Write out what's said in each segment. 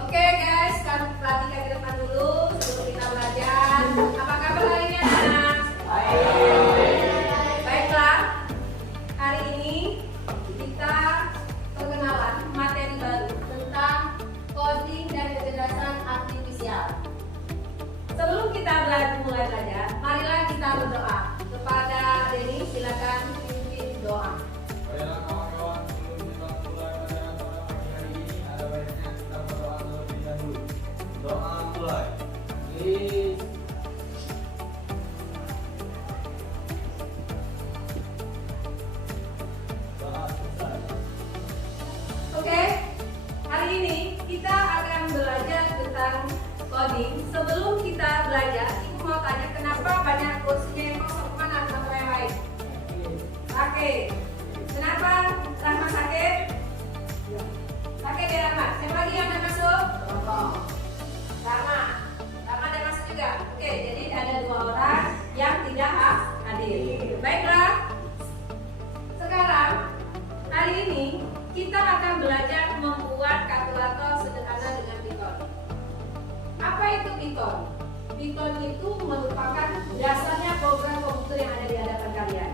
Oke guys, kami perhatikan ke depan dulu sebelum kita belajar. Apa kabar hari ini anak? Baiklah, hari ini kita perkenalan materi baru tentang coding dan kecerdasan artifisial. Sebelum kita mulai belajar, marilah kita berdoa. Kepada Denny, silakan pimpin doa. Baiklah kawan-kawan, sebelum kita mulai belajar pada pagi hari ini, ada baiknya kita berdoa terlebih dahulu. Doa mulai. Please. Doa selesai. Oke, hari ini kita akan belajar tentang coding. Sebelum kita belajar, ibu mau tanya kenapa banyak kursinya yang kosong? Mana teman yang lain? Sakit. Kenapa Rahma sakit? Sakit ya Rahma. Siapa lagi yang ada masuk? Rahma. Rahma ada masuk juga. Oke, jadi ada 2 orang yang tidak hadir. Baiklah. Sekarang hari ini kita akan belajar membuat kalkulator sederhana dengan Python. Apa itu Python? Python itu merupakan dasarnya program komputer yang ada di hadapan kalian.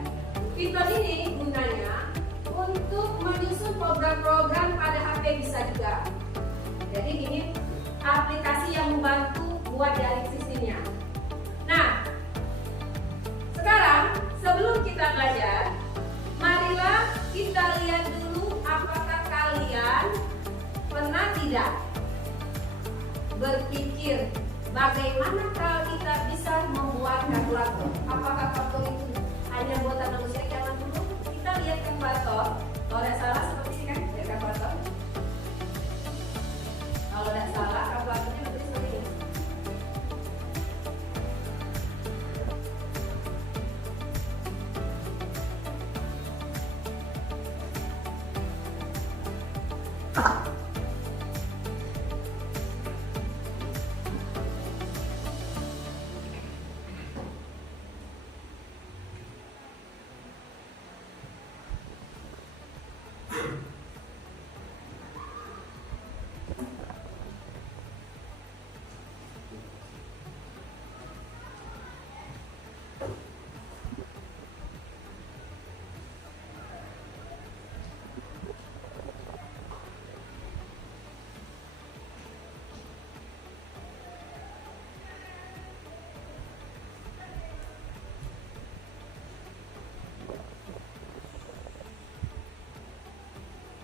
Python ini gunanya untuk menyusun program-program pada HP bisa juga. Jadi ini aplikasi yang membantu buat jaring sistemnya. Nah, sekarang sebelum kita belajar, marilah kita lihat dulu apakah kalian pernah tidak berpikir bagaimana kalau kita bisa membuat kalkulator? Apakah kalkulator itu hanya buatan manusia? Jangan dulu kita lihat kalkulator. Kalau tidak salah seperti ini kan, ya kalkulator. Kalau tidak salah kalkulatornya seperti ini.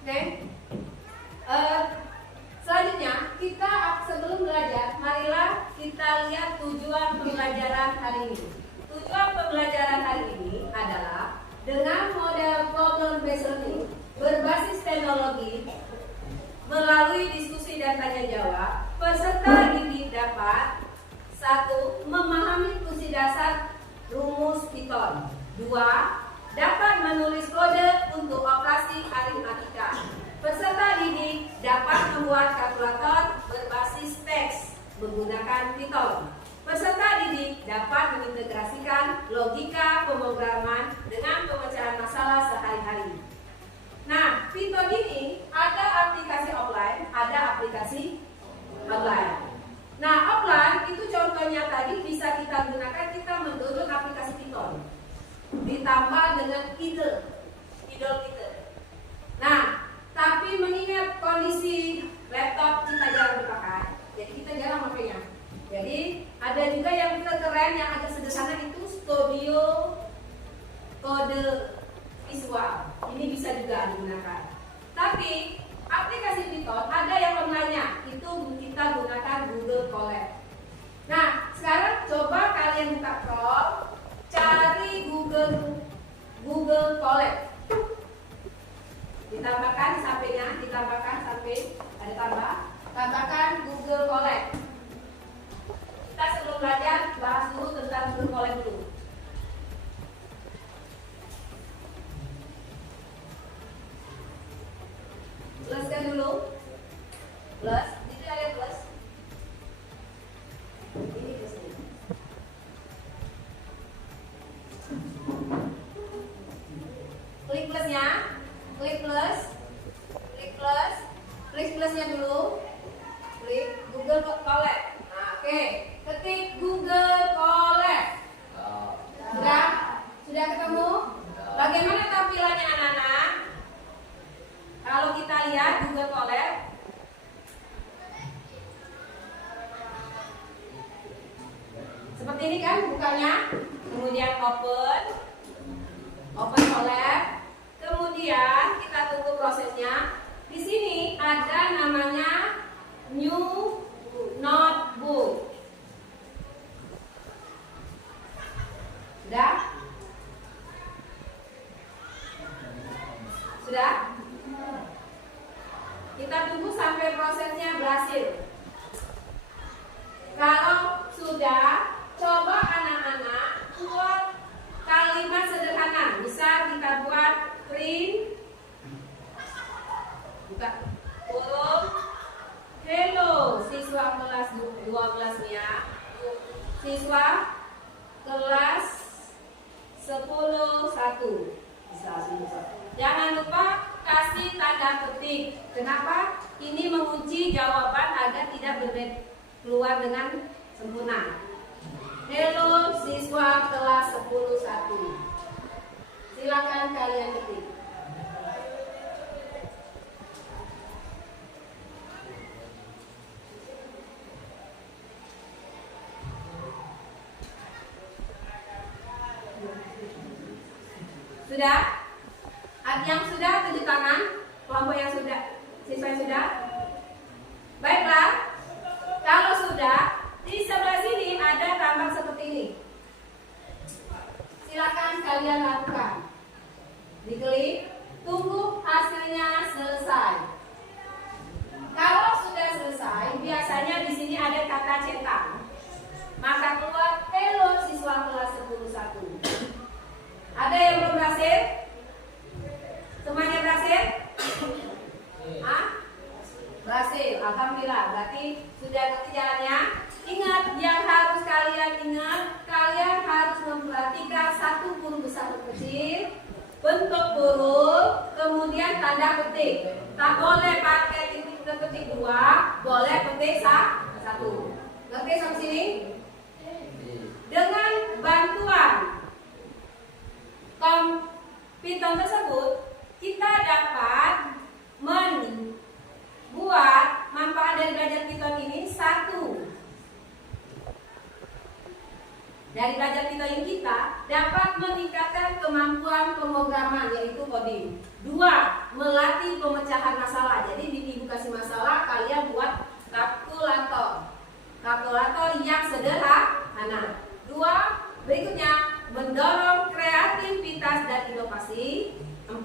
Oke. Selanjutnya kita sebelum belajar, marilah kita lihat tujuan pembelajaran hari ini. Tujuan pembelajaran hari ini adalah dengan model problem based learning berbasis teknologi melalui diskusi dan tanya jawab, peserta didik dapat 1. Memahami fungsi dasar rumus Python. 2. Dapat menulis kode untuk operasi aritmatika. Peserta didik dapat membuat kalkulator berbasis teks menggunakan Python. Peserta didik dapat mengintegrasikan logika pemrograman dengan pemecahan masalah sehari-hari. Nah, Python ini ada aplikasi offline, ada aplikasi online. Nah, offline itu contohnya tadi bisa kita gunakan, kita mendownload aplikasi Python ditambah dengan idle kita. Nah, tapi mengingat kondisi laptop kita jarang dipakai, jadi kita jarang makainya. Jadi ada juga yang keren yang agak sederhana itu Studio Code Visual. Ini bisa juga digunakan. Tapi aplikasi Python ada yang online-nya, itu kita gunakan Google Colab. Nah, sekarang coba kalian buka Chrome, cari Google Colab. Ditambahkan sampainya, ada tambahkan Google Colab. Kita sebelum belajar bahas dulu tentang Google Colab dulu. Pluskan dulu. Plus, itu ada plus. Ini plusnya. Klik plusnya, klik plus, plusnya dulu. Klik Google Colab. Nah, oke. Ketik Google Colab. Sudah? Sudah ketemu? Bagaimana tampilannya anak-anak? Kalau kita lihat Google Colab, seperti ini kan bukanya. Kemudian open Colab. Kemudian kita tunggu prosesnya. Di sini ada namanya New Notebook. Sudah? Sudah? Kita tunggu sampai prosesnya berhasil. Kalau sudah, coba anak-anak buat kalimat sederhana. Bisa kita buat print. Buka huruf hello siswa kelas 12-nya. Siswa kelas 10-1. Bisa 10-1. Jangan lupa kasih tanda petik. Kenapa? Ini mengunci jawaban agar tidak keluar dengan sempurna. Hello siswa kelas 10-1. Silakan kalian ketik. Sudah? Yang sudah tunjuk tangan. Kelompok yang sudah, siswa yang sudah. Baiklah. Kalau sudah, di sebelah sini ada gambar seperti ini. Silakan kalian lakukan. Diklik, tunggu hasilnya selesai. Kalau sudah selesai, biasanya di sini ada kata cetak. Maka keluar hello siswa kelas 10-1. Ada yang belum berhasil? Semuanya berhasil? Hah? Berhasil, alhamdulillah. Berarti sudah ngerti jalannya. Ingat, yang harus kalian ingat, kalian harus memperhatikan satu huruf besar atau kecil, bentuk huruf, kemudian tanda petik. Tak boleh pakai titik ketik 2, boleh petik 1. Ngerti sampai sini? Dengan bantuan komputer tersebut, kita dapat membuat manfaat dari belajar Python ini. 1, dari belajar Python kita dapat meningkatkan kemampuan pemrograman, yaitu coding. 2, melatih pemecahan masalah. Jadi di ibu kasih masalah, kalian buat kalkulator yang sederhana. 2, berikutnya mendorong kreativitas dan inovasi. 4,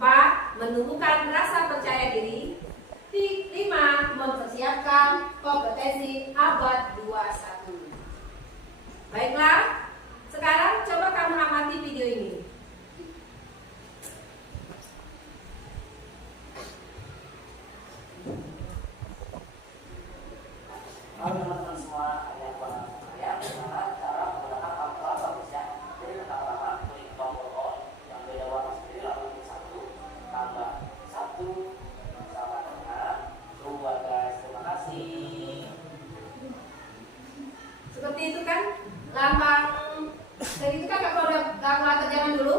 menumbuhkan rasa percaya diri. 5, mempersiapkan kompetensi abad 21. Baiklah, sekarang coba kamu amati video ini. Halo teman-teman semua, saya bagaimana cara menggunakan kalkulator bisa. Jadi pertama klik tombol on yang beda warna sendiri, lalu klik 1 tambah 1 sama dengan 2 guys. Terima kasih. Seperti itu kan lambang. Dan itu kan kalau udah kalkulator zaman dulu,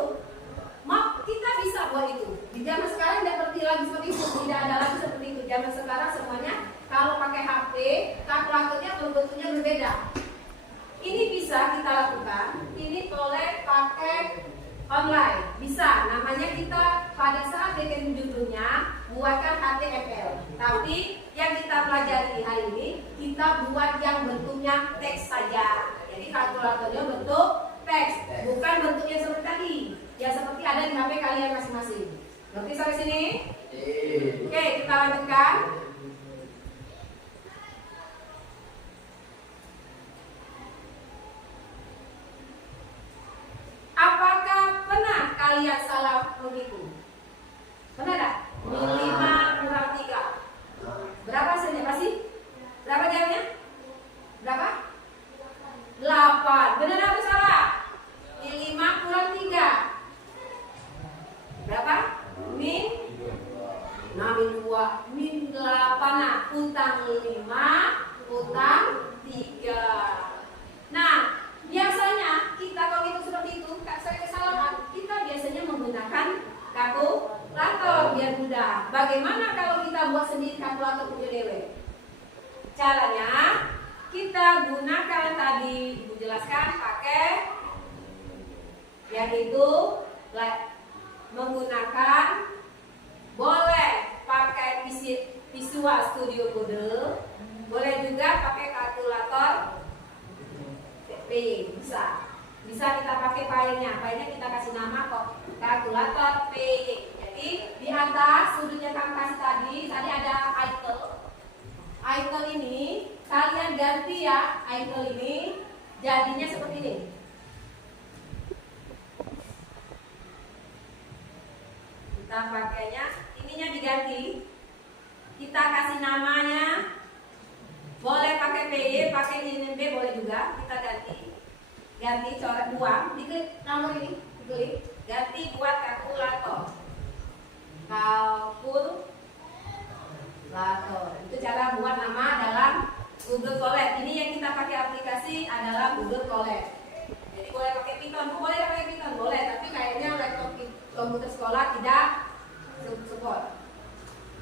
kita bisa buat itu. Di zaman sekarang tidak seperti itu, tidak ada lagi seperti itu. Zaman sekarang semuanya kalau pakai HP, kalkulatornya bentuknya berbeda. Ini bisa kita lakukan. Ini boleh pakai online. Bisa. Namanya kita pada saat bikin judulnya buatkan HTML. Tapi yang kita pelajari hari ini, kita buat yang bentuknya teks saja. Jadi kalkulatornya bentuk teks, bukan bentuknya seperti tadi, yang seperti ada di HP kalian masing-masing. Ngerti sampai sini? Oke, kita lanjutkan. Apakah pernah kalian salah menghitung? Pernah tak? 5 kurang 3. Berapa hasilnya? Pasti? Berapa jawabnya? Berapa? 8. Benar atau salah? 5 kurang 3. Berapa? Min 2. Min 8. Ingat, utang 5, utang 3. Nah, biasanya kita kalau itu seperti itu, saya kesalahan, kita biasanya menggunakan kalkulator biar mudah. Bagaimana kalau kita buat sendiri kalkulator punya dewe? Caranya kita gunakan tadi Ibu jelaskan pakai yaitu menggunakan boleh pakai Visual Studio Code, boleh juga pakai kalkulator P, bisa kita pakai filenya kita kasih nama kok kalkulator P. Jadi di atas sudutnya kami kasih tadi ada item ini kalian ganti ya, item ini jadinya seperti ini. Kita pakainya ininya diganti, kita kasih namanya, boleh pakai PY, pakai ini B boleh juga, kita ganti coret buang, diklik nomor ini, diklik ganti buat kalkulator. Itu cara buat nama dalam Google Colab. Ini yang kita pakai aplikasi adalah Google Colab. Jadi boleh pakai Python, boleh, tapi kayaknya laptop komputer sekolah tidak support.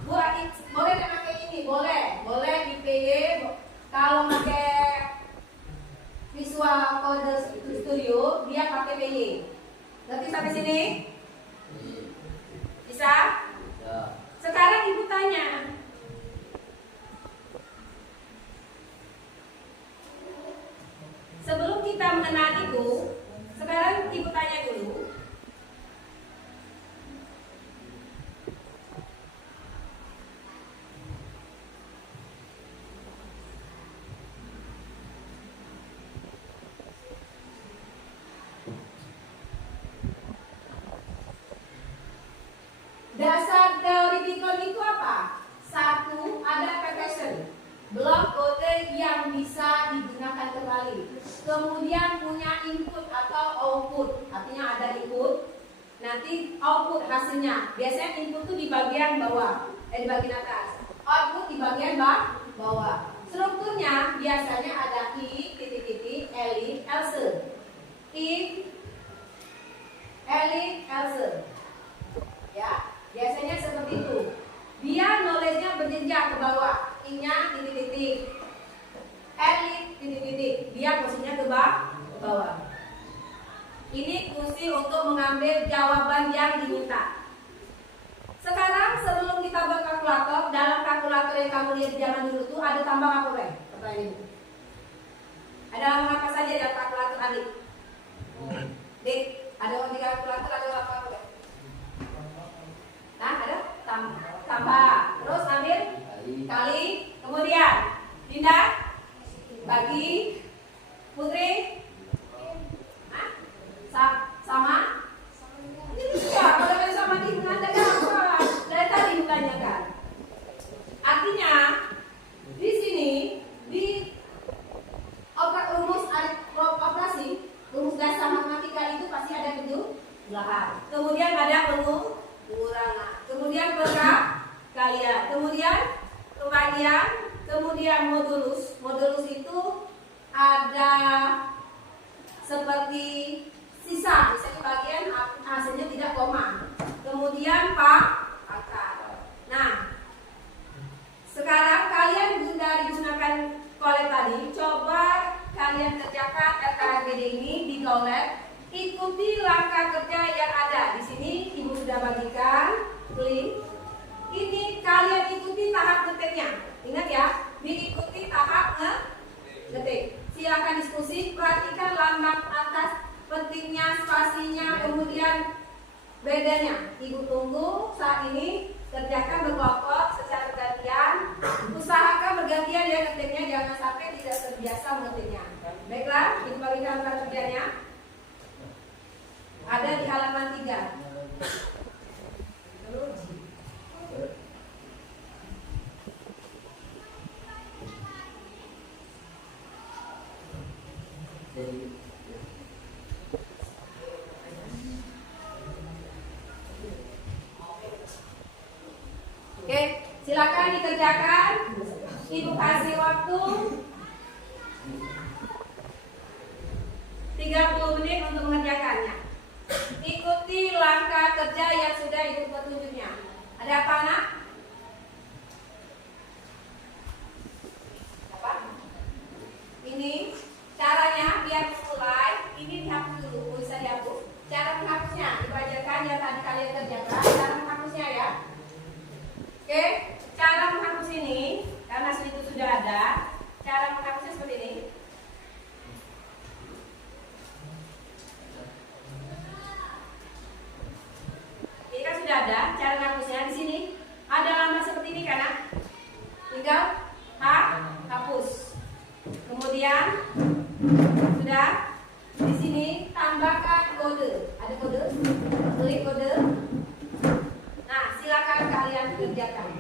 Boleh pakai ini, boleh IPY. Kalau pakai Visual Code Studio dia pakai PY. Nanti sampai sini bisa? Sekarang Ibu tanya, sebelum kita mengenal itu, sekarang Ibu tanya dulu. Dasar teori Python itu apa? Satu, ada application, blok kode yang bisa digunakan kembali. Kemudian punya input atau output, artinya ada input, nanti output hasilnya. Biasanya input itu di bagian bawah, di bagian atas. Output di bagian bawah. Strukturnya biasanya ada if, elif, else. If, elif, else. Ya. Biasanya seperti itu. Dia knowledge-nya berjenjang ke bawah. I-nya titik-titik. Elif Dia maksudnya ke bawah. Ini fungsi untuk mengambil jawaban yang diminta. Sekarang sebelum kita buat kalkulator, dalam kalkulator yang kamu lihat zaman dulu tuh ada tambang apa, Bang? Pertanyaan ini. Ada tambang apa saja dalam kalkulator adik? Dik, ada di kalkulator ada apa, Bang? Nah, ada tambah. Terus ambil kali. Kemudian pindah bagi. Putri sama iya, kalau sama di mengatakan apa? Dari tadi ditanyakan. Artinya di sini di rumus operasi, rumus dasar matematika itu pasti ada penjumlahan. Kemudian ada pengurangan. Kemudian perkalian. Kemudian pembagian. Kemudian modulus. Modulus itu ada seperti sisa, misalnya bagian hasilnya tidak koma. Kemudian akar. Nah, sekarang kalian dari gunakan Colab tadi, coba kalian kerjakan RKHGD ini di Colab. Ikuti langkah kerja yang ada di sini. Ibu sudah bagikan link. Ini kalian ikuti tahap ngetiknya. Ingat ya, diikuti tahap ngetik. Silakan diskusi, perhatikan lambang atas, pentingnya, spasinya, kemudian bedanya. Ibu tunggu saat ini. Kerjakan berkelompok secara bergantian. Usahakan bergantian ya ngetiknya, jangan sampai tidak terbiasa mengetiknya. Baiklah, ibu bagikan langkah kerjanya. Ada di halaman 3. Oke, silakan. Silakan dikerjakan. Ibu kasih waktu 30 menit untuk mengerjakannya. Ikuti langkah kerja yang sudah Ibu petunjuknya. Ada apa, Nak? Apa? Ini caranya biar mulai. Ini dihapus dulu, bisa dihapus. Cara menghapusnya dibacakan yang tadi kalian kerjakan. Cara menghapusnya ya. Oke, cara menghapus ini karena itu sudah ada. Cara menghapusnya seperti ini. Ini kan sudah ada cara menghapusnya. Di sini ada lama seperti ini kan? Tinggal hapus. Kemudian sudah di sini tambahkan kode. Ada kode? Klik kode. Nah, silakan kalian kerjakan.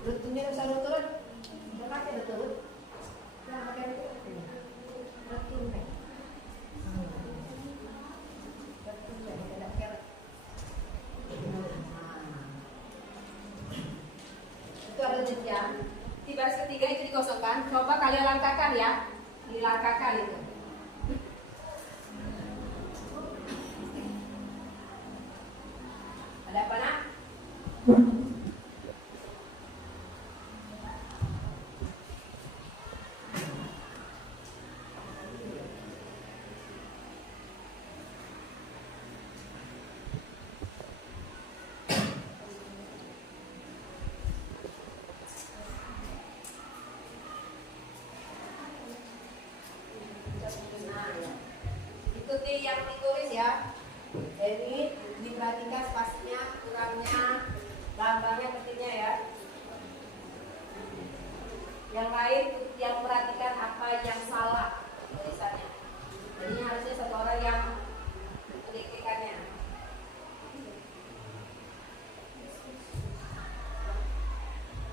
Rutungnya usah turun. Udah pakai betul. Udah pakai betul. Rutungnya. Itu ada jenjang. Di baris ketiga itu dikosongkan. Coba kalian langkahkan ya. Dilangkahkan itu. Ada apa, Nak? Ikuti yang ditulis ya. Ini diperhatikan spasinya, kurangnya, gambarnya pentingnya ya. Yang lain yang perhatikan apa yang salah tulisannya. Jadi harusnya satu orang yang mendeteksikannya.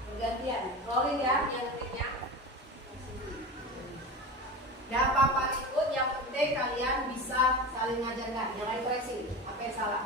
Bergantian, rolling ya yang ketiknya. Gak apa-apa ikut, yang penting kalian bisa saling ngajarkan. Yang lain koreksi, apa yang salah.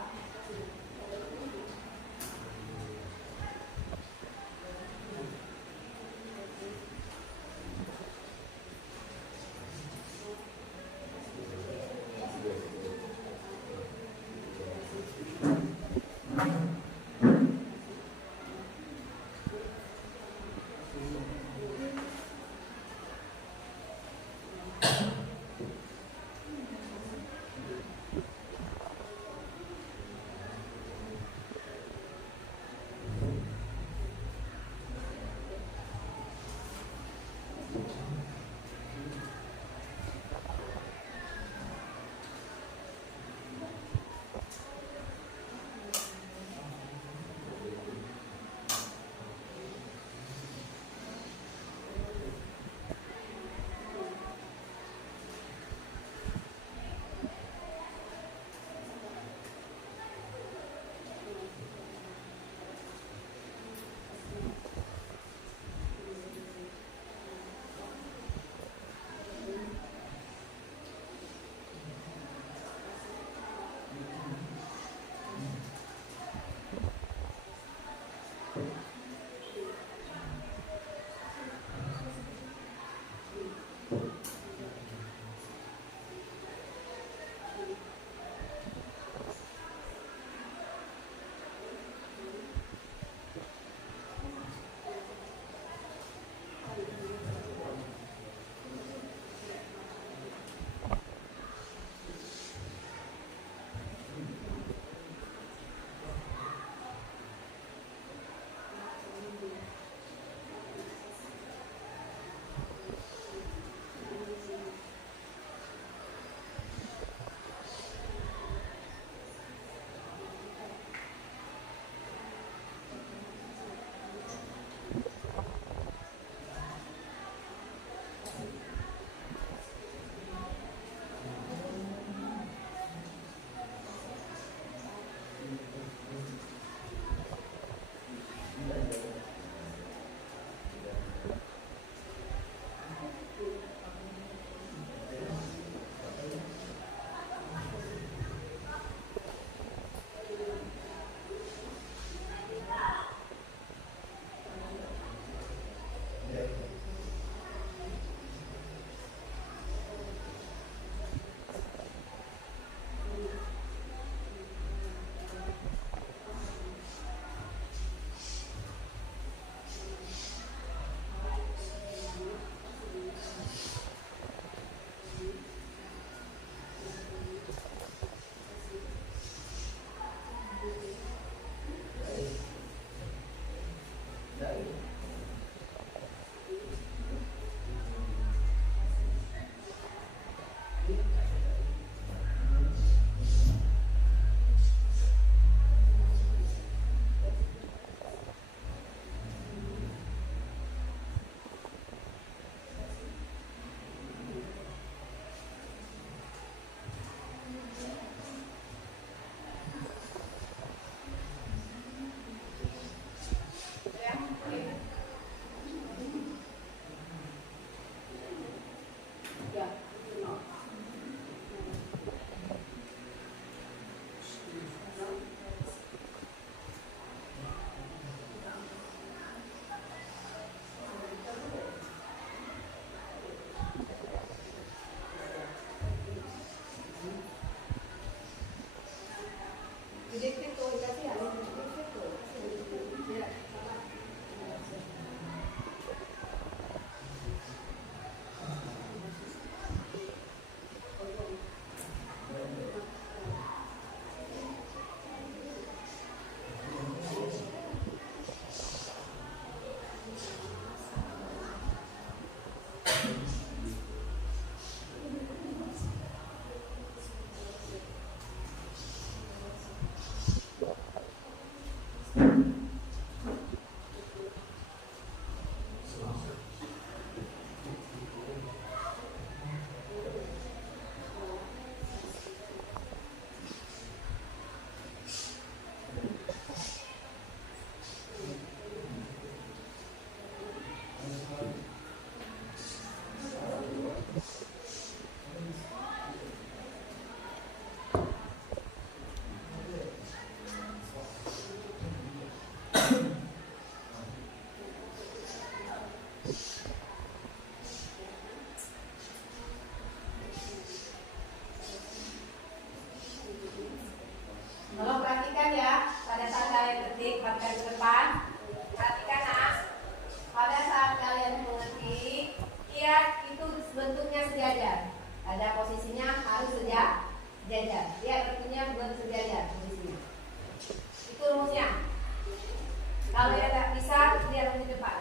posisinya harus sejajar. Lihat tentunya bersejajar posisinya. Itu rumusnya. Kalau yang tak bisa, lihat rumus depan.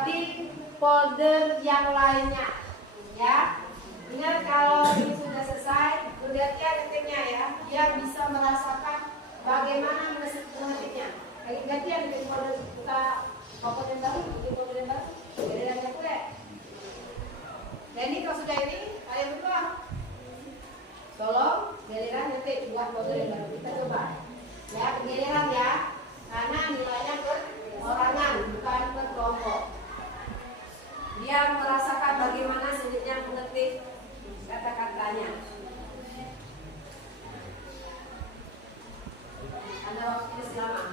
Di folder yang lainnya ya. Ingat kalau ini sudah selesai, bergantian ketiknya ya, biar bisa merasakan bagaimana mengetiknya. Gantian di folder kita komponen baru, bikin komponen baru, jadi ada kuliah. Jadi kalau sudah ini, kalian berdua tolong giliran ngetik buat folder yang baru. Kita coba ya, giliran ya, karena nilainya perorangan bukan per kelompok. Dia merasakan bagaimana sulitnya mengetik kata-katanya. Ada waktu selama.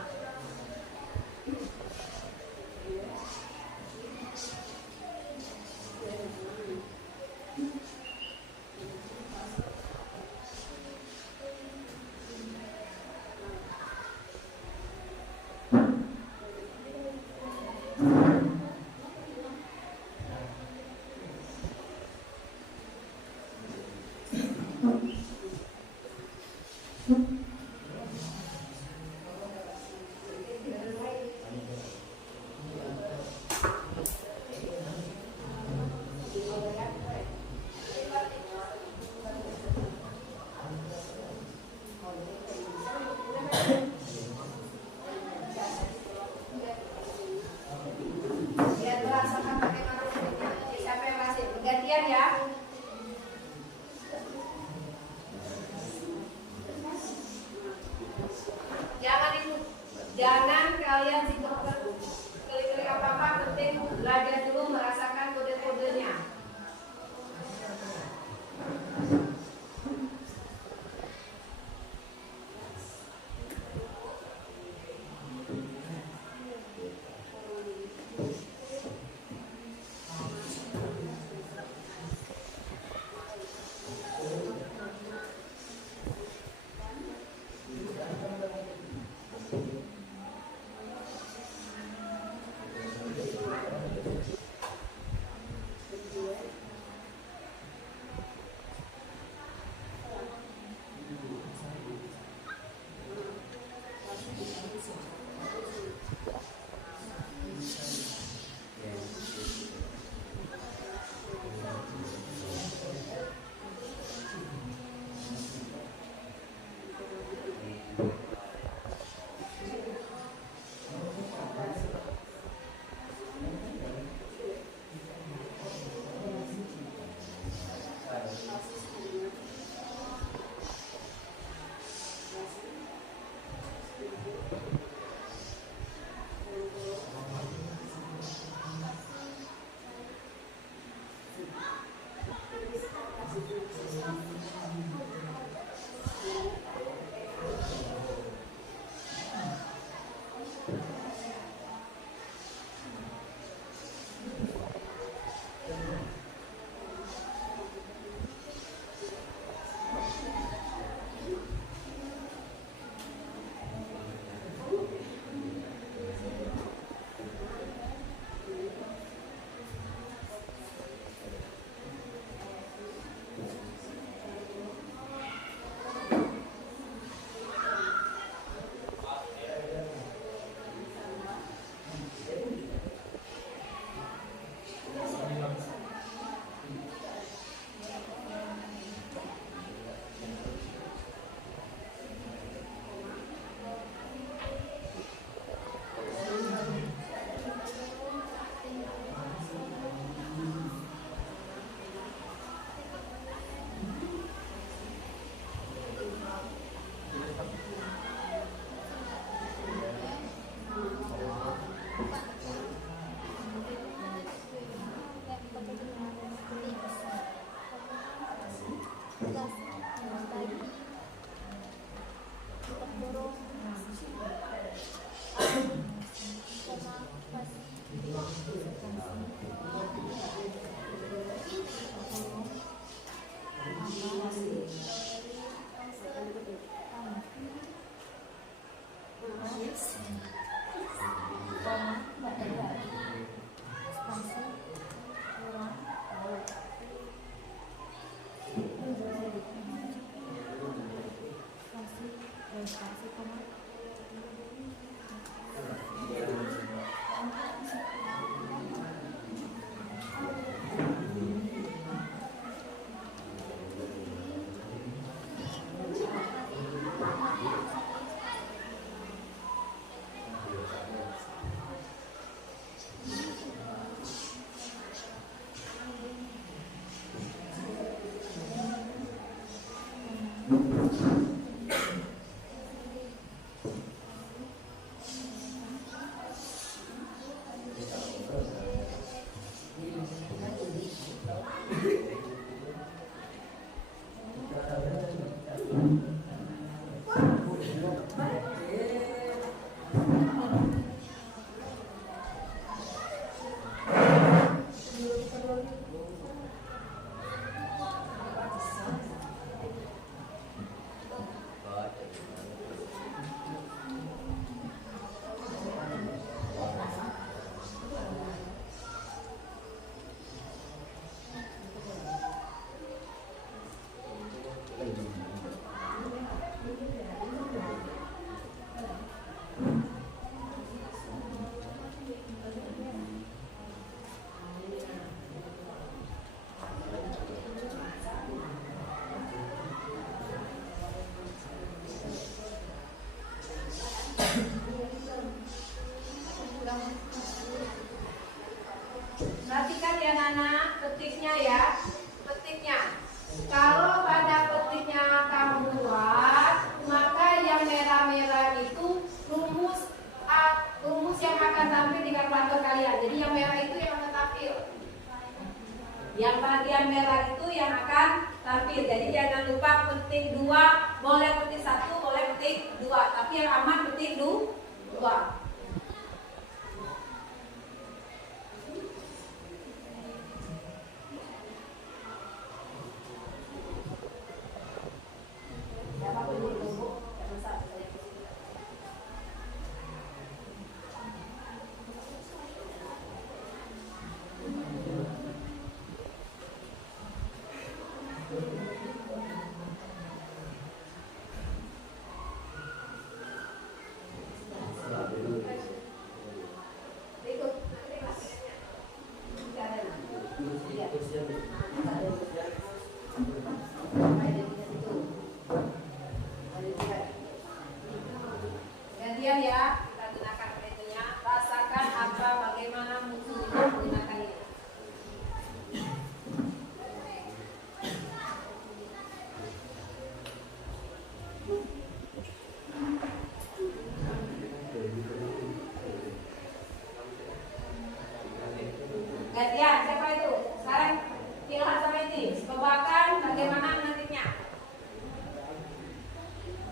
Jangan kalian sibuk klik-klik apa-apa, penting belajar dulu merasakan kode-kodenya. Perhatikan ya Nana, petiknya ya, petiknya. Kalau pada petiknya kamu buat, maka yang merah-merah itu rumus yang akan tampil di kalkulator kalian. Jadi yang merah itu yang akan tampil. Yang bagian merah itu yang akan tampil. Jadi jangan lupa petik 2, boleh petik 1, boleh petik 2, tapi yang aman petik 2. Gantian ya, kita gunakan metodenya. Rasakan apa bagaimana musuhnya menggunakannya. Gantian, siapa itu? Sekarang Ilham sama ini, cobakan bagaimana mengetiknya.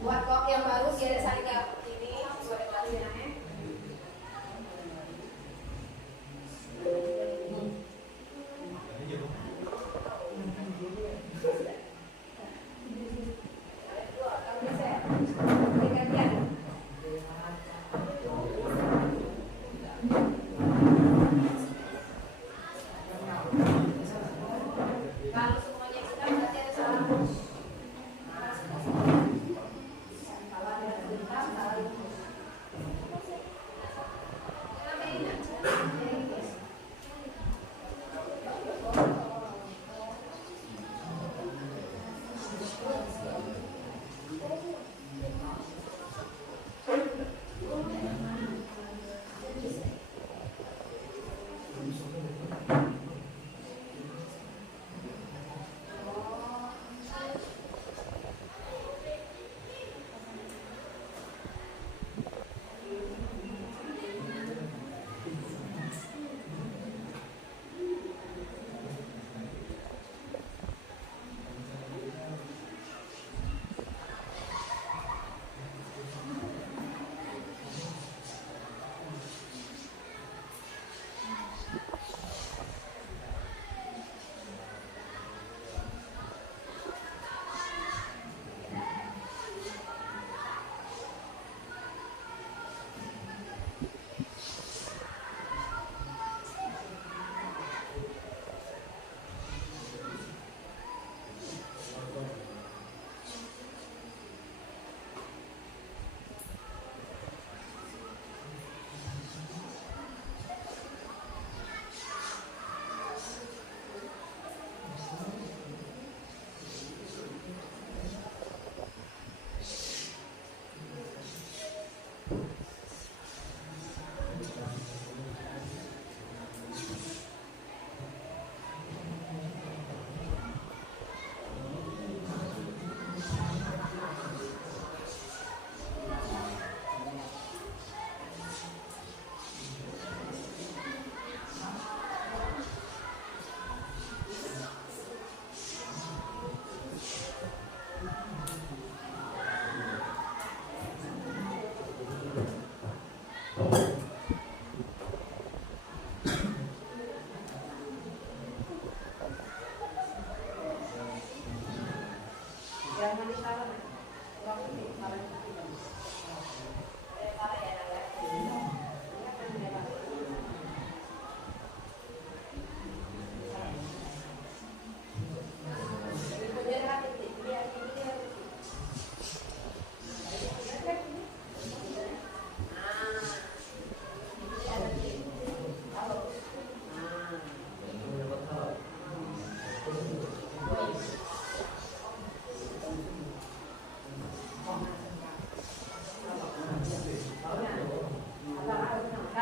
Buat kok yang baru dia ada saling ini, boleh pelatihannya.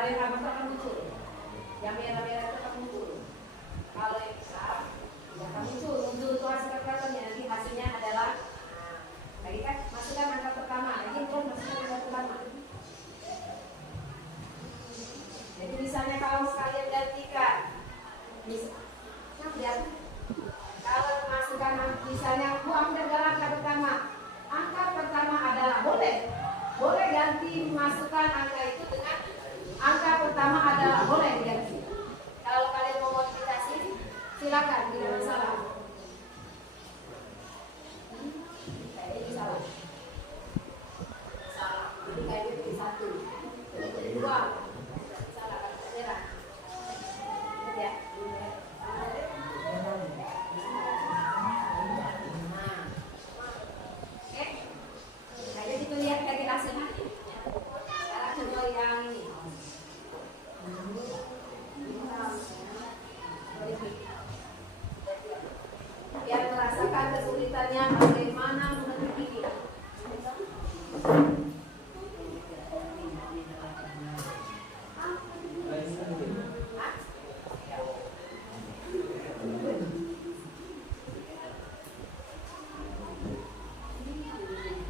Kalau yang rambut akan muncul, yang merah-merah itu akan muncul. Kalau yang besar, tidak akan muncul itu hasil kekerasannya. Nanti hasilnya adalah, tadi kan masukkan angka pertama, lagi belum masukkan angka pertama. Jadi misalnya kalau sekalian gantikan, lihat, kalau masukkan misalnya aku ambil angka pertama, angka pertama adalah boleh ganti masukkan angka itu dengan angka pertama adalah boleh diganti. Kalau kalian mau modifikasi, silakan, tidak masalah. Ini salah. Jadi kayaknya pilih 1, 2. Biar merasakan kesulitannya bagaimana mengetik ini.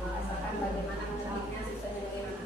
Merasakan bagaimana mengetiknya sisanya bagaimana.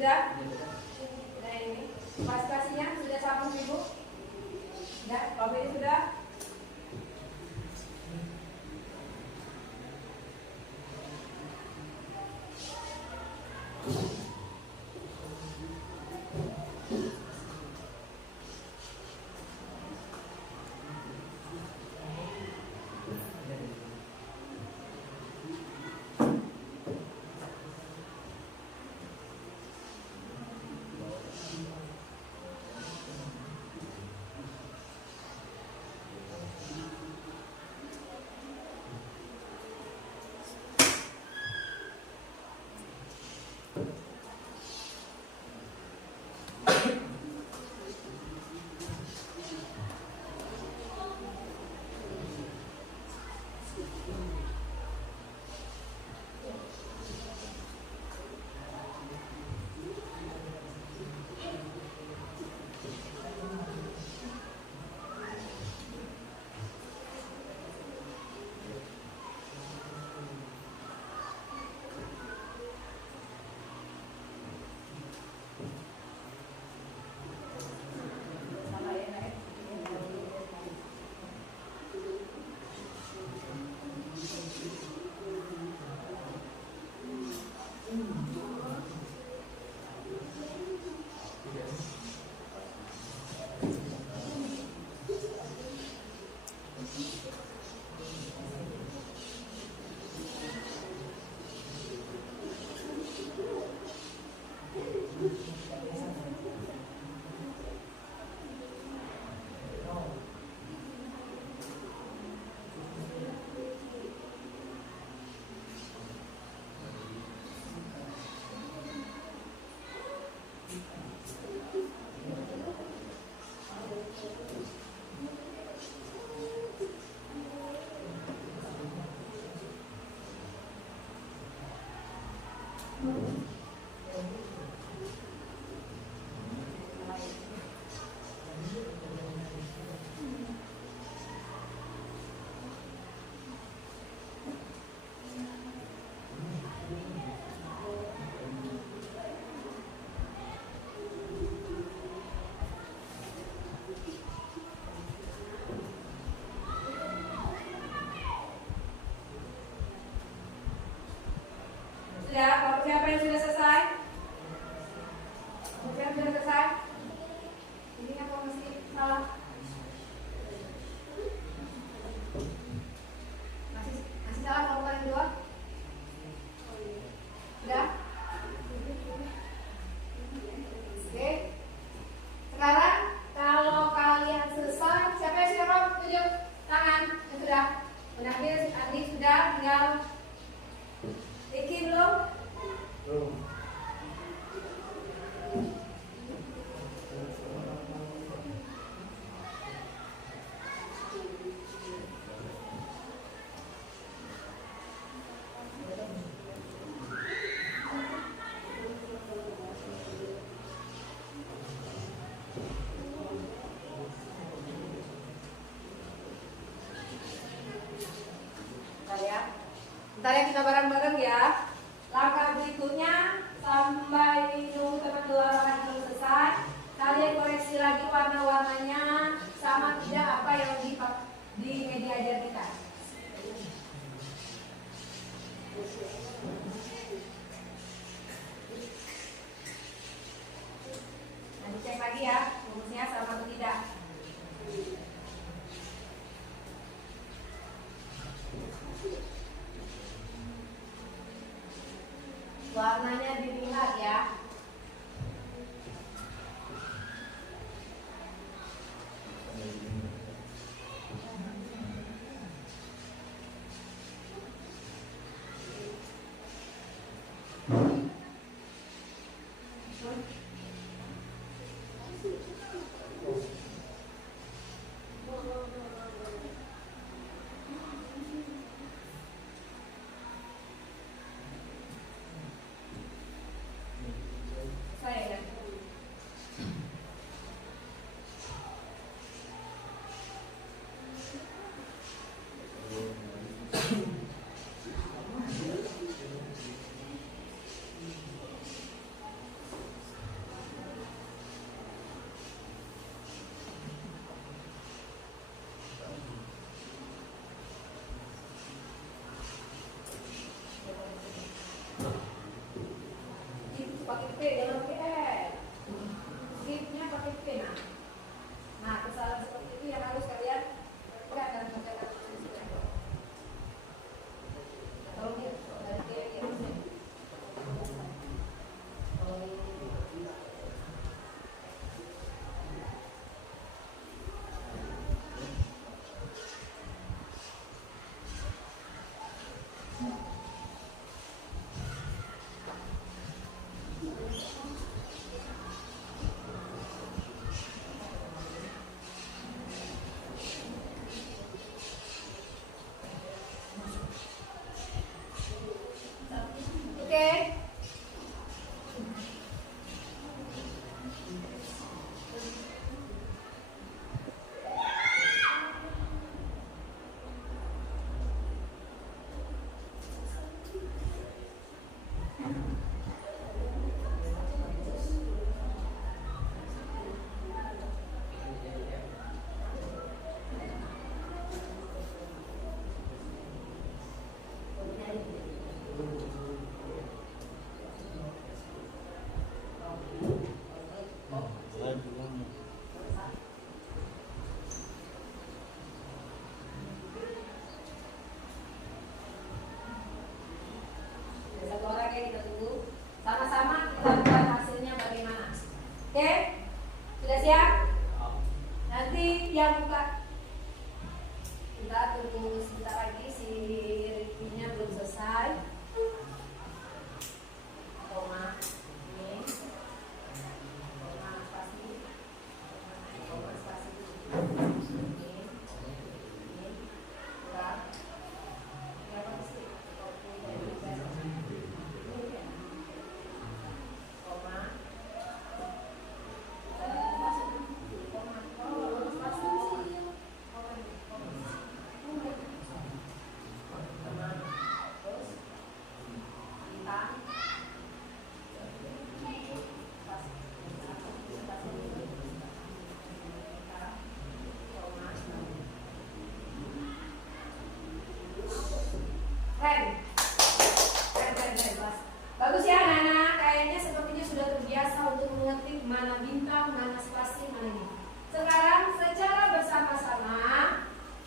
Sudah? Nah ini spasinya sudah sambung Ibu? Sudah? Kalau ini sudah? Sudah, Bapak siapa yang sudah selesai? Bapak yang sudah selesai? Ini apa masih salah? Masih salah kalau yang dua? Sudah? Oke. Sekarang kalau kalian selesai, siapa yang sudah mau tunjuk tangan? Yang sudah. Andi sudah, tinggal Iki belum? Belum. Bentar ya, kita bareng-bareng ya. Langkah berikutnya sampai nunggu teman larangan belum selesai, kalian koreksi lagi warna-warnanya sama tidak apa yang di media ajar kita. Nanti cek lagi ya, rumusnya sama atau tidak. Warnanya dilihat ya. Keren. Keren. Bagus ya anak-anak. Kayaknya sepertinya sudah terbiasa untuk mengetik mana bintang, mana spasi, mana ini. Sekarang secara bersama-sama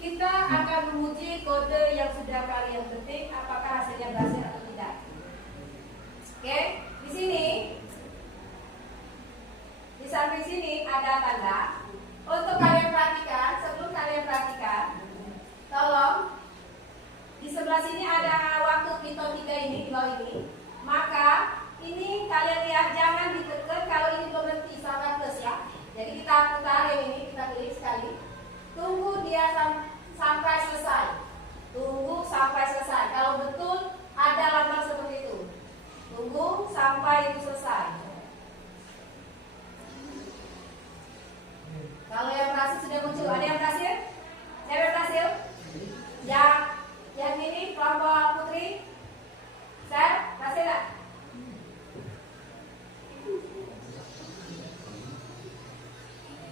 kita akan menguji kode yang sudah kalian ketik, apakah hasilnya berhasil atau tidak. Oke, di sini, di samping sini ada tanda. Untuk kalian perhatikan, sebelum kalian perhatikan, tolong di sebelah sini ada waktu piton 3 ini, di bawah ini. Maka ini kalian lihat jangan ditekan kalau ini berhenti sampai plus ya. Jadi kita putar yang ini, kita klik sekali. Tunggu dia sampai selesai. Tunggu sampai selesai. Kalau betul ada lambang seperti itu. Tunggu sampai itu selesai. Kalau yang berhasil sudah muncul, ada yang berhasil? Siapa yang berhasil? Yang ini kelompok putri. Saya berhasil nggak?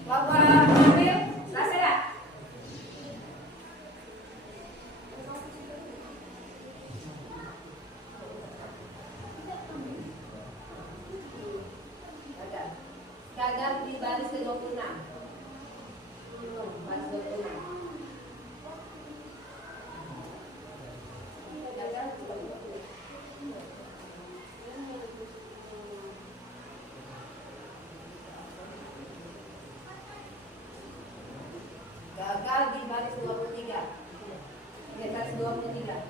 Kelompok mobil berhasil nggak? Gagal di baris ke-26. Baris 26. Gagal di baris 23. Di baris 23.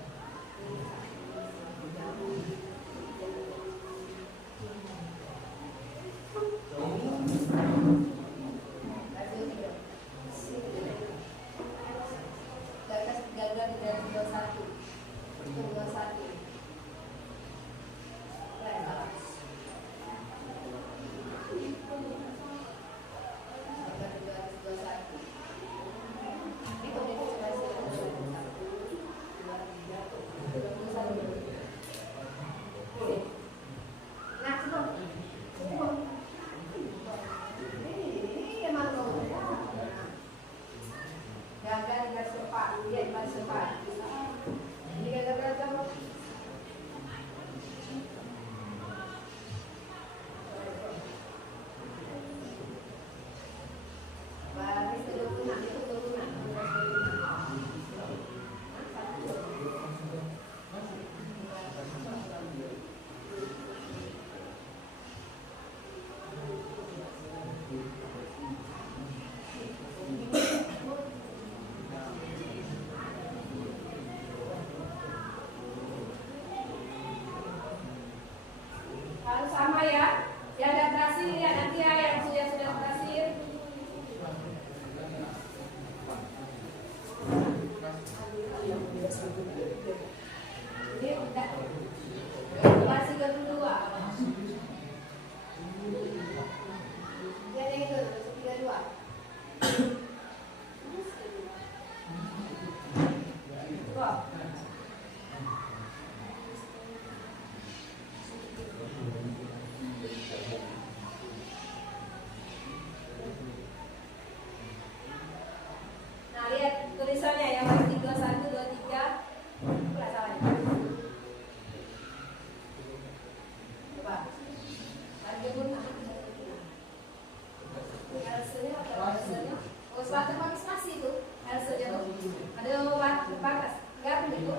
Sama ya, yang sudah berhasil lihat nanti ya, yang sudah berhasil. Ini udah masih kedua. Jadi itu 32. Nah, lihat tulisannya yang masih 21, 23. Enggak salah ya. Coba. Lagi pun L-nya apa? L-nya? Oh, sepatu pakai spasi itu. L-nya tuh. Ada batas. Enggak punya itu.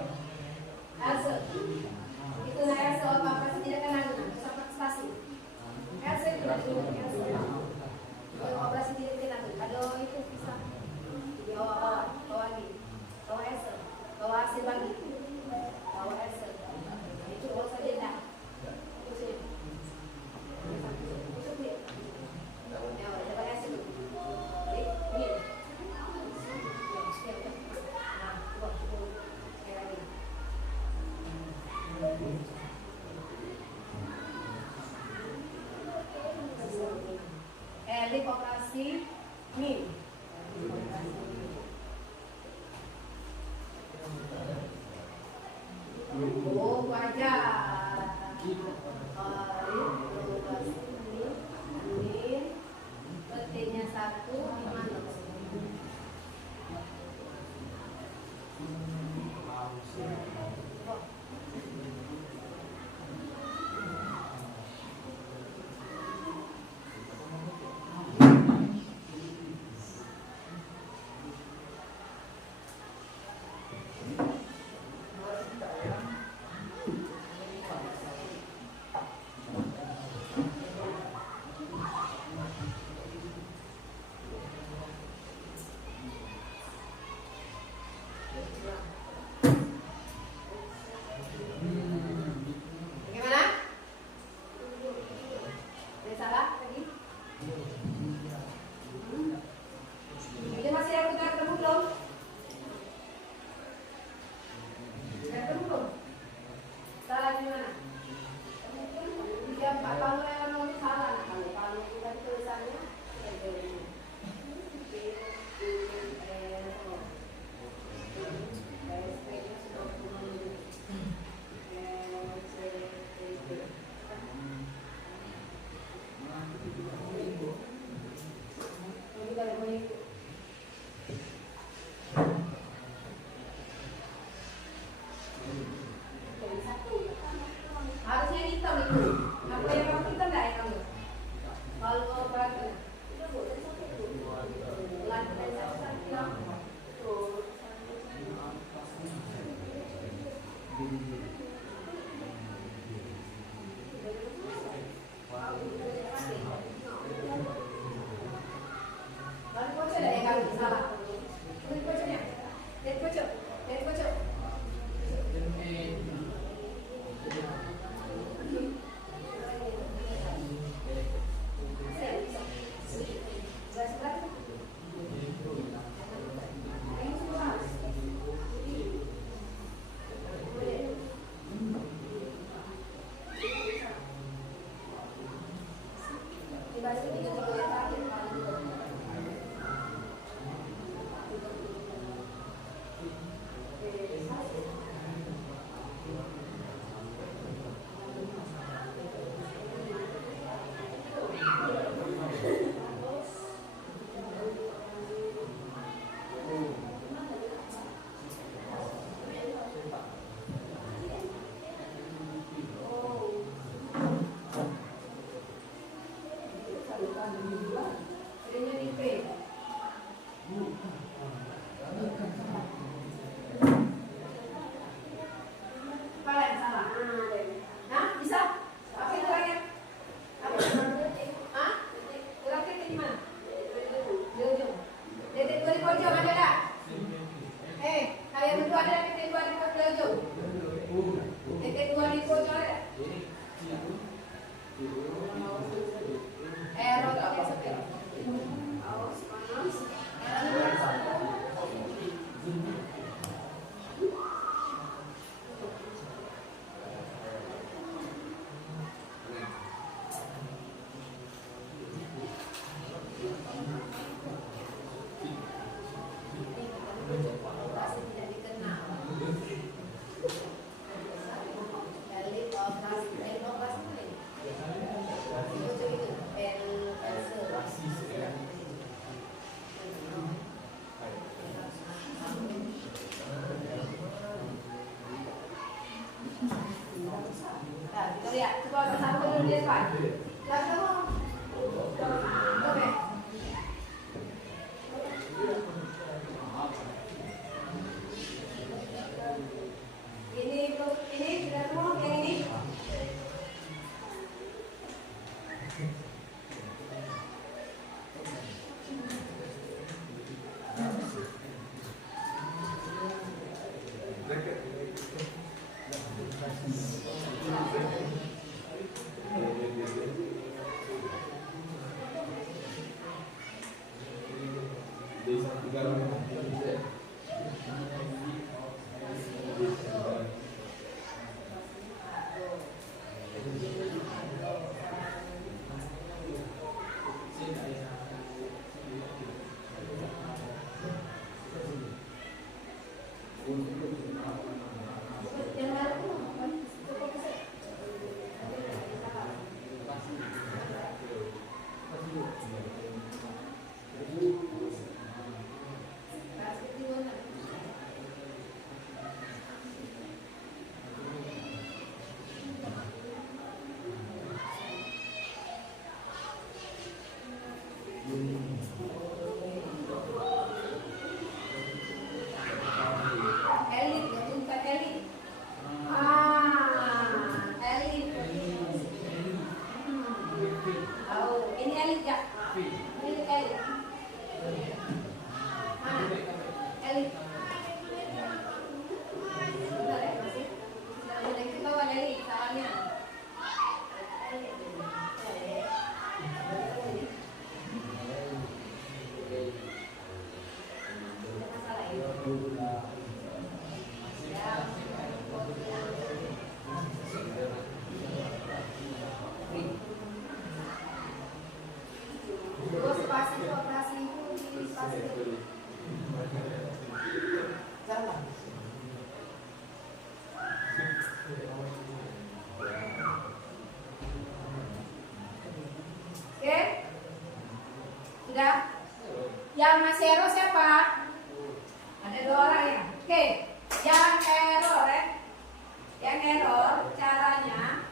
Lihat, coba satu dulu dia Pak. Lihat dong. Oke. Ini sudah semua yang ini. Sudah? Yang masih error siapa? Ada 2 orang ya? Oke. Yang error ya? Yang error caranya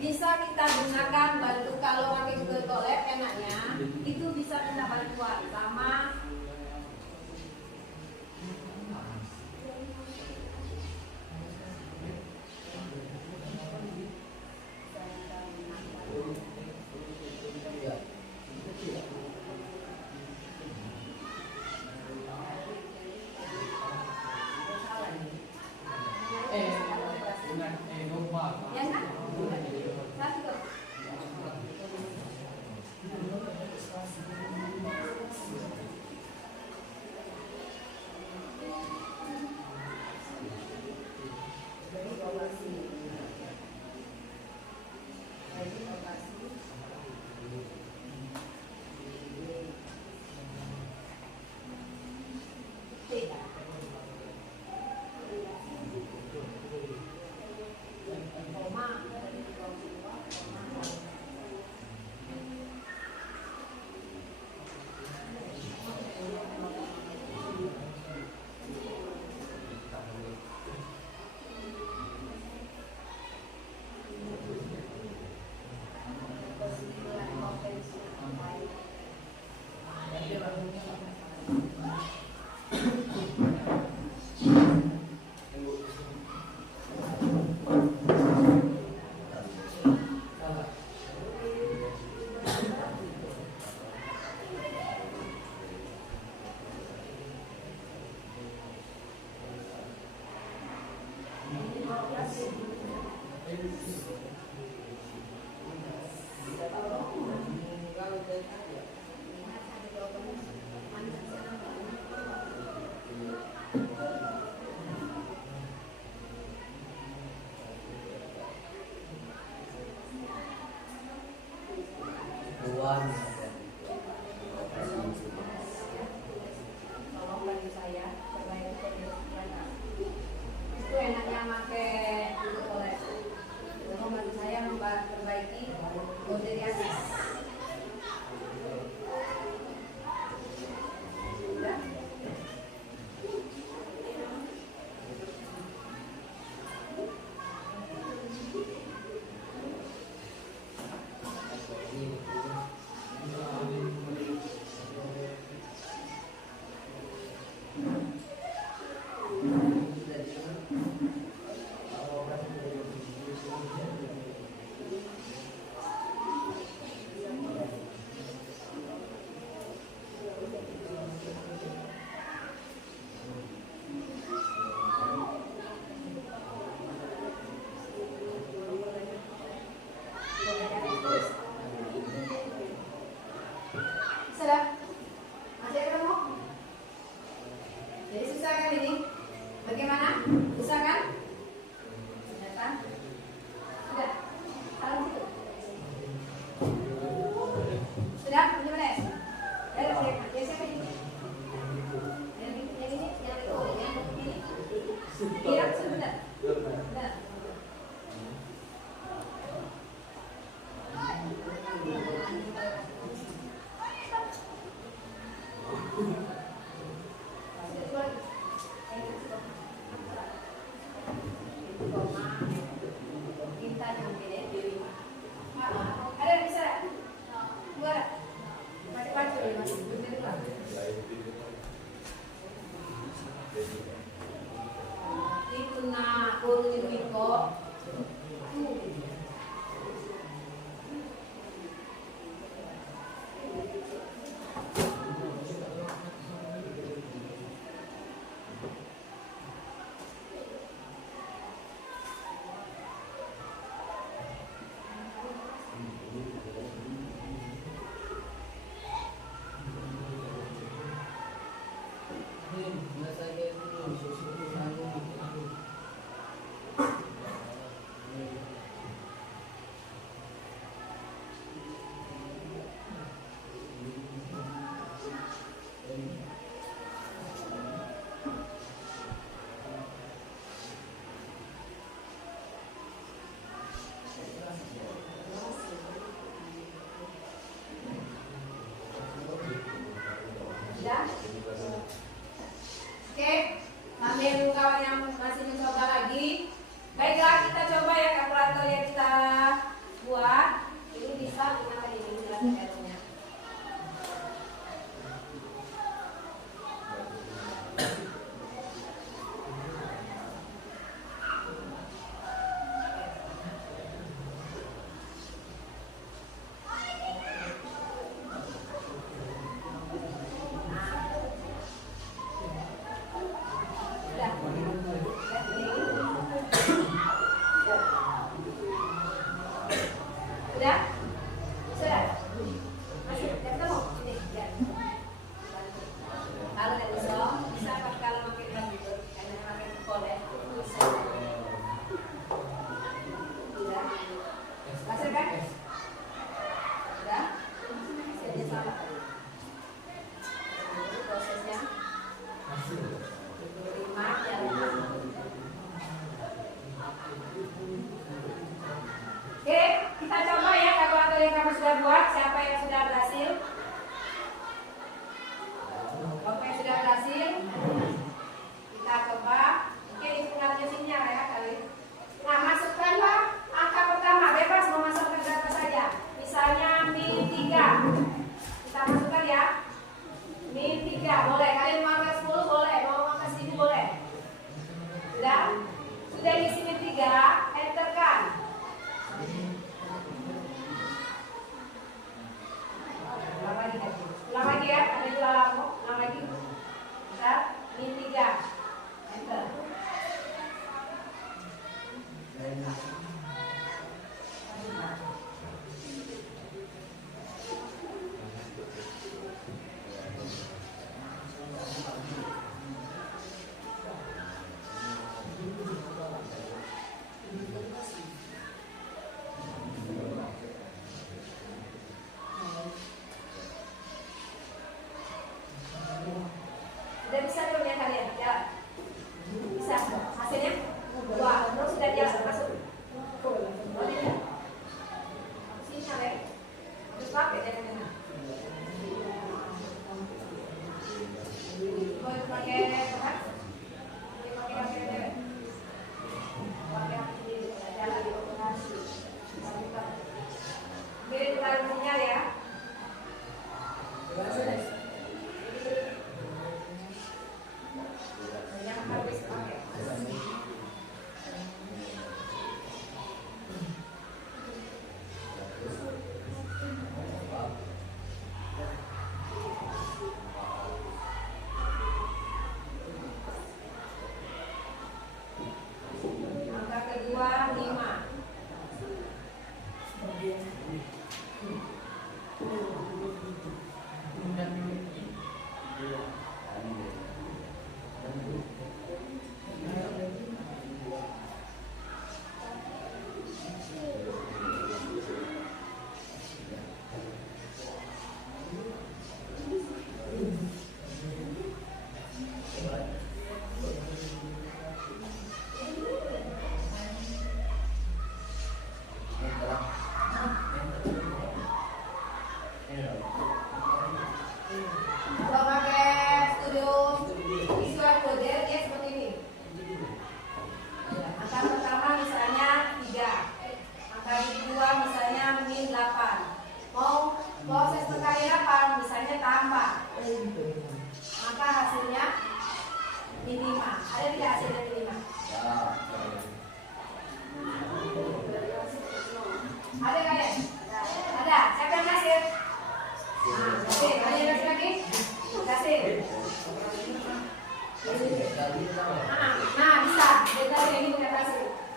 bisa kita gunakan bantu kalau pakai Google Colab enaknya itu bisa minta bantuan sama Dengan domba. Ya kan? Satu. Tolong bantu saya perbaiki kondisi itu enaknya pakai untuk oleh. Tolong bantu saya memperbaiki kondisi atas. Sudah? Sudah? Masih ketemu? Jadi susah kan ini? Bagaimana? Susah kan? Ternyata sudah. Taruh situ. Sudah? Punya beres? Ya, siapa ini? Yang ini, yang itu, yang ini. Kira sebentar. Sebentar.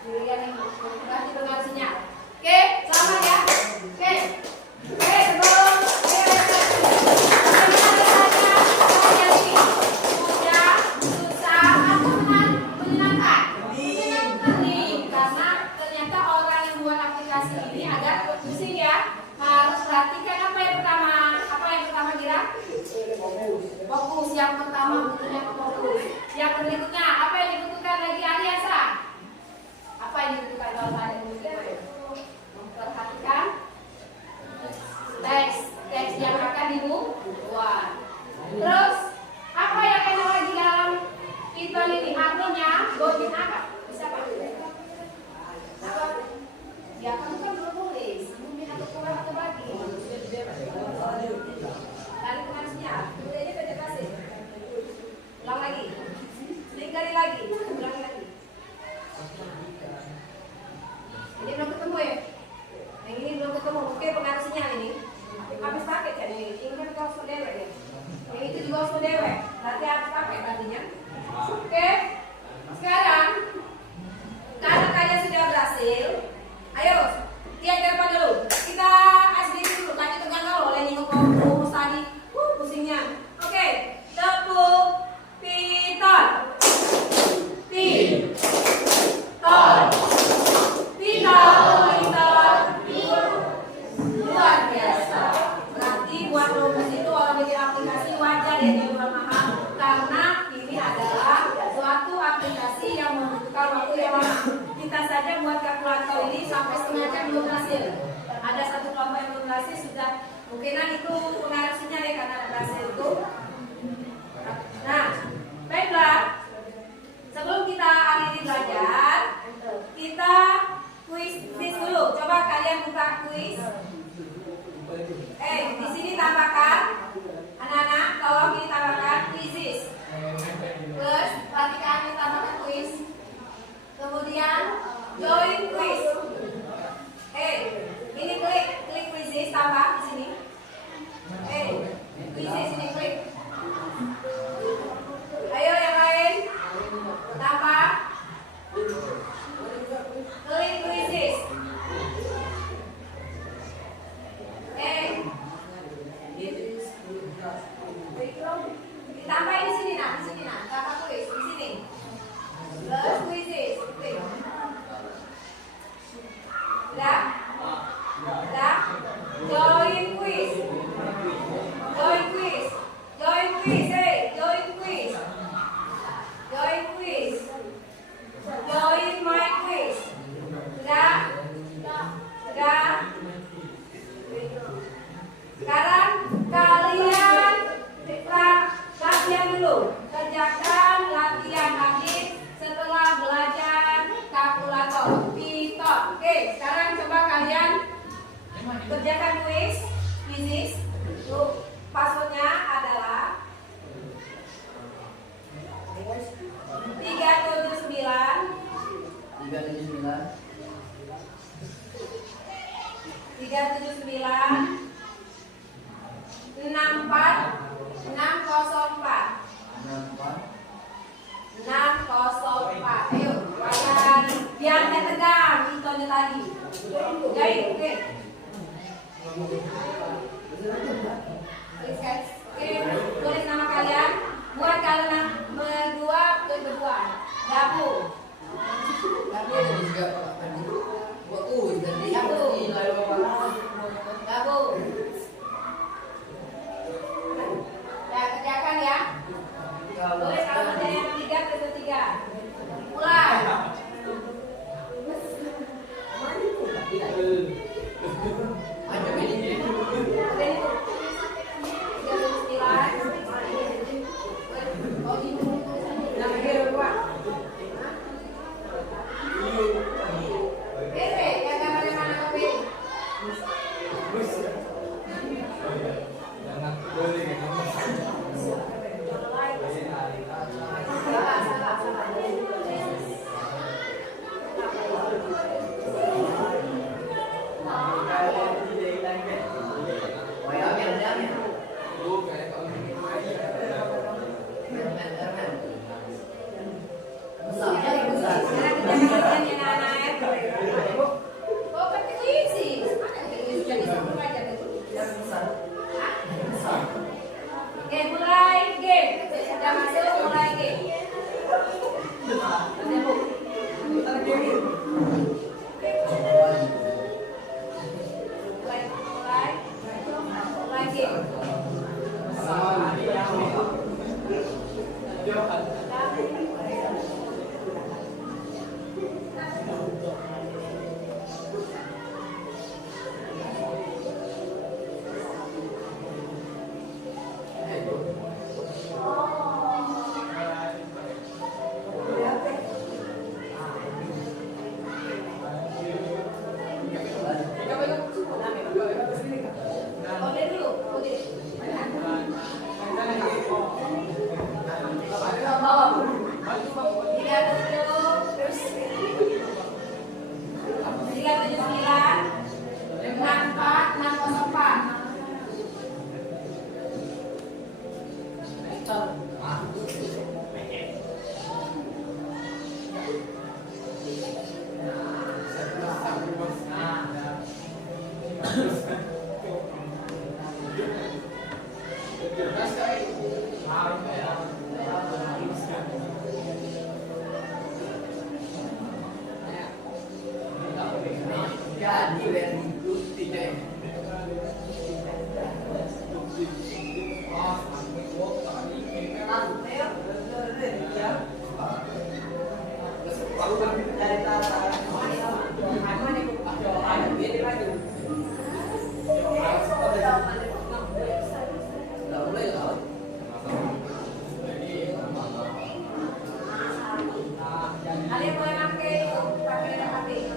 Pilihan yang berarti pengasinya. Oke, selamat ya. Oke, sebelum mudah, susah, atau menyenangkan? Menyenangkan nih, karena ternyata orang yang buat aplikasi ini agak pusing ya. Harus perhatikan apa yang pertama? Apa yang pertama kira? Fokus. Yang pertama butuhnya fokus. Yang berikutnya apa yang dibutuhkan lagi Ariasa? Apa yang dibutuhkan kalau ada yang memperhatikan teks yang akan dibuat. Terus apa yang ada lagi dalam event ini? Artinya godin apa? Bisa apa? Apa? Ya kamu kan belum nulis. Mungkin atau kurang atau bagi. Tadi pengasnya, kemudiannya presentasi. Ulang lagi. Sekali lagi. Ulang lagi. Ini belum ketemu ya? Yang ini belum ketemu. Oke, pengarsinya ini. Habis pakai kan ini? Ini kan kaos modewek ya? Yang itu juga kaos modewek. Berarti habis pakai tadinya. Oke. Sekarang karena kalian sudah berhasil, ayo tiap depan dulu. Kita asli dulu. Tadi tegang kalau oleh nengok rumus tadi. Pusingnya. Oke. Tepuk piton. Luar biasa. Berarti buat rumus itu orang bikin aplikasi wajar ya dia mahal, karena ini adalah suatu aplikasi yang membutuhkan waktu yang lama. Kita saja buat kalkulator ini sampai setengah jam belum berhasil. Ada satu kelompok yang belum berhasil sudah mungkinan itu pengarasinya ya karena ada berhasil itu. Nah, baiklah. Sebelum kita akhiri belajar, kita kuis dulu. Coba kalian buka kuis. Di sini tambahkan, anak-anak, tolong ini tambahkan quizzes. Terus perhatikan ini tambahkan kuis. Kemudian join quiz. Ini klik quizzes tambah di sini. Quizzes ini klik. Ayo yang lain. Tambah. Klik quizzes. Ditambahin di sini nah, tambah quiz di sini. Plus quizzes. Klik. Udah? Join quiz. Join quiz. Join quiz. Join quiz. Join quiz. Join my quiz. Sudah? Sekarang kalian latihan dulu. Kerjakan latihan habis setelah belajar kalkulator. Piton. Oke, sekarang coba kalian kerjakan quiz. Passwordnya adalah 604. Ayo, kalian biar tegang hitungannya tadi. Jadi, oke. Oke, tulis nama kalian. Buat kalian berdua. Gabung. Ya, kerjakan ya. Tulis alamatnya yang 3 mulai. Kalian boleh pakai itu, pakai HP ini.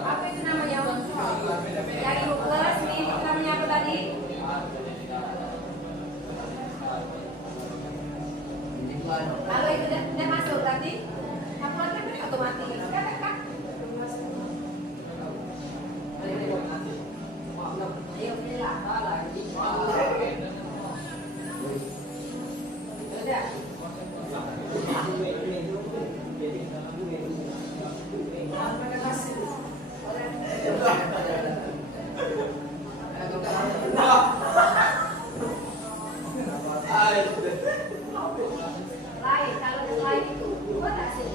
Apa itu namanya? Dari plus ini namanya apa tadi? Kalau itu udah masuk berarti uploadnya kan otomatis kan? Ayo pilih lagi. Udah. Lain kalau lain itu buat hasil.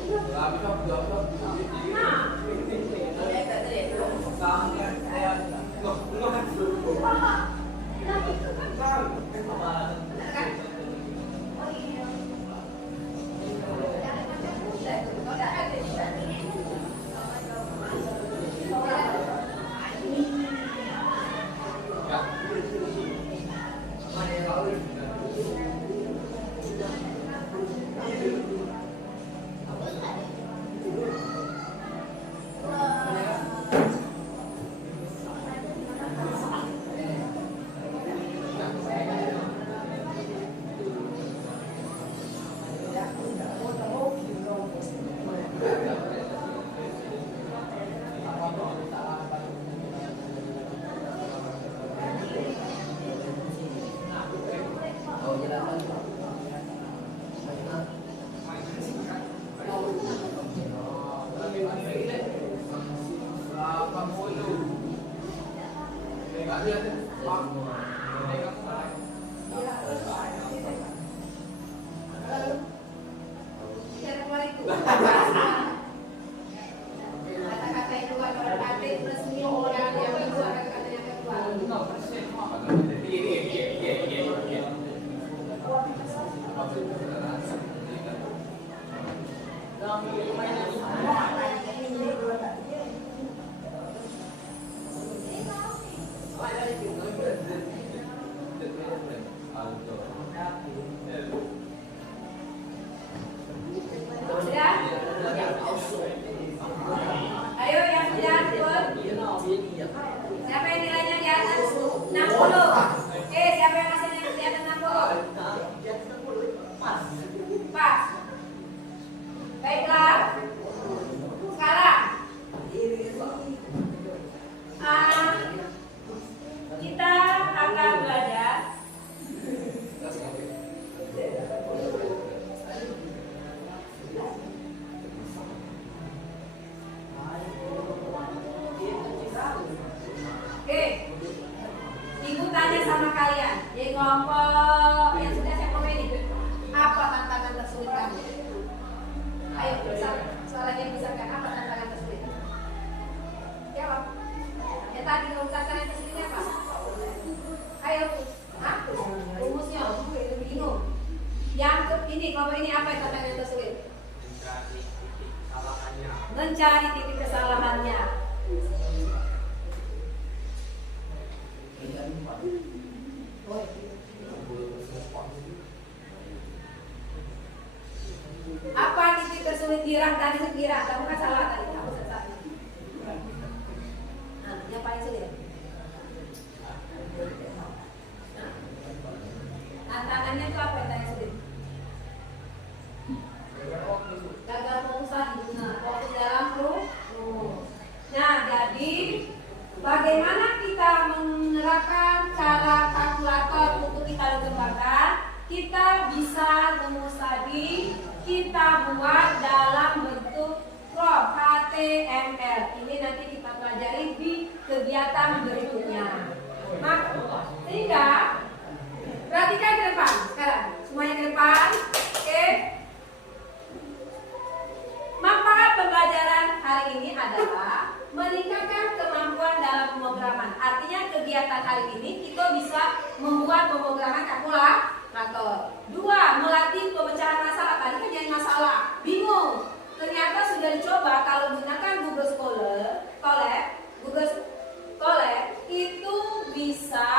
Kata-kata itu ada kata resmi orang yang kedua kata-kata yang kedua. Sudah? Ayo yang sudah turun. Siapa yang nilainya di atas 60? Siapa yang hasilnya di atas 60? Pas. Baiklah. Sekarang kita akan belajar Ibu tanya sama kalian, jadi kelompok yang sudah saya komen itu, apa tantangan tersulit kamu? Ayo, soalnya misalkan apa tantangan tersulit? Jawab. Ya tadi kalau tantangan tersulitnya apa? Ayo, rumusnya, bingung. Yang ini, kelompok ini apa tantangan tersulit? Mencari titik kesalahannya. Apa titik tersulit dirang tadi sekira? Kamu kan salah tadi, kamu sesat. Nah, yang paling sulit. Tantangannya itu apa yang tanya sulit? Gagal fokus lagi. Nah, fokus dalam rumus. Nah, jadi bagaimana kita menerapkan cara kalkulator untuk kita kembangkan? Kita bisa rumus tadi kita buat dalam bentuk prop HTML. Ini nanti kita pelajari di kegiatan berikutnya. Sehingga perhatikan ke depan sekarang, semuanya ke depan. Oke. Manfaat pembelajaran hari ini adalah meningkatkan kemampuan dalam pemrograman. Artinya kegiatan hari ini kita bisa membuat pemrograman kalkulator. 2. Melatih pemecahan masalah. Tadi kan jadi masalah, bingung. Ternyata sudah dicoba kalau gunakan Google Scholar itu bisa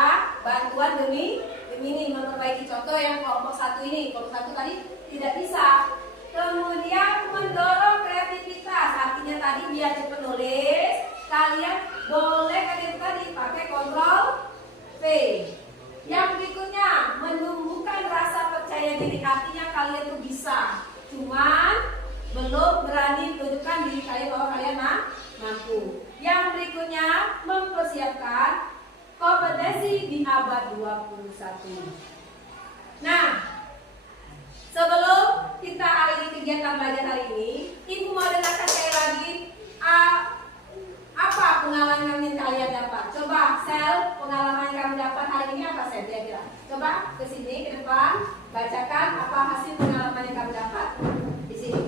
bantuan demi ini memperbaiki contoh yang kelompok 1 ini. Kelompok 1 tadi tidak bisa. Kemudian mendorong kreativitas, artinya tadi biar cepat nulis, kalian boleh tadi pakai Ctrl V. Yang berikutnya menumbuhkan rasa percaya diri, artinya kalian tuh bisa, cuman belum berani tunjukkan diri kalian bahwa kalian mampu. Yang berikutnya mempersiapkan kompetensi di abad 21. Nah, sebelum kita akhiri kegiatan belajar hari ini, Ibu mau dengarkan sekali lagi apa pengalaman yang kalian dapat. Coba sel pengalaman yang kamu dapat hari ini apa sel kira-kira? Coba ke sini ke depan, bacakan apa hasil pengalaman yang kamu dapat di sini.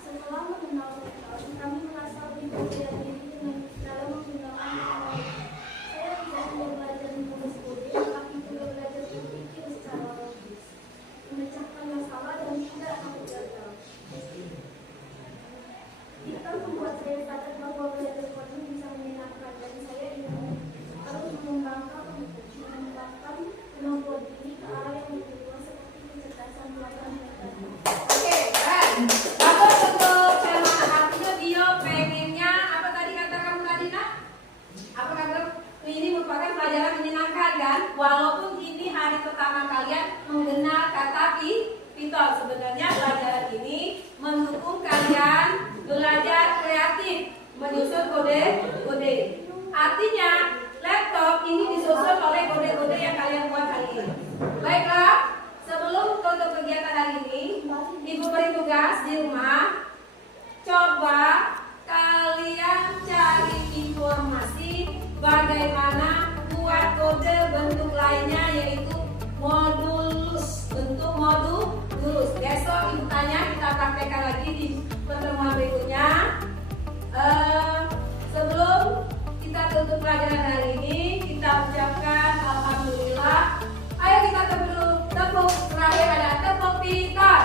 Setelah mengenal teknologi, kami merasa lebih percaya diri dengan dalam menggunakan teknologi. Saya tidak hanya belajar menulis kode, tapi juga belajar berpikir secara logis, memecahkan masalah dan tidak takut gagal. Itu membuat saya sadar bahwa belajar coding bisa menyenangkan dan saya ingin terus mengembangkan kemampuan diri ke arah yang lebih luas seperti kecerdasan buatan dan data. Oke, keren. Bagus untuk Selma. Artinya dia pengennya apa tadi kata kamu tadi nak? Apa kata ini merupakan pelajaran menyenangkan kan? Walaupun ini hari pertama kalian mengenal kata Python, sebenarnya pelajaran ini mendukung kalian belajar kreatif, menyusun kode-kode. Artinya laptop ini disusun oleh kode-kode yang kalian buat hari ini. Baiklah, sebelum untuk kegiatan hari ini, Ibu beri tugas di rumah. Coba kalian cari informasi bagaimana buat kode bentuk lainnya, yaitu modulus, bentuk modulus. Besok Ibu tanya, kita praktekkan lagi di pertemuan berikutnya. Sebelum kita tutup pelajaran hari ini, kita ucapkan alhamdulillah. Ayo kita tepuk terakhir ada tepuk Python.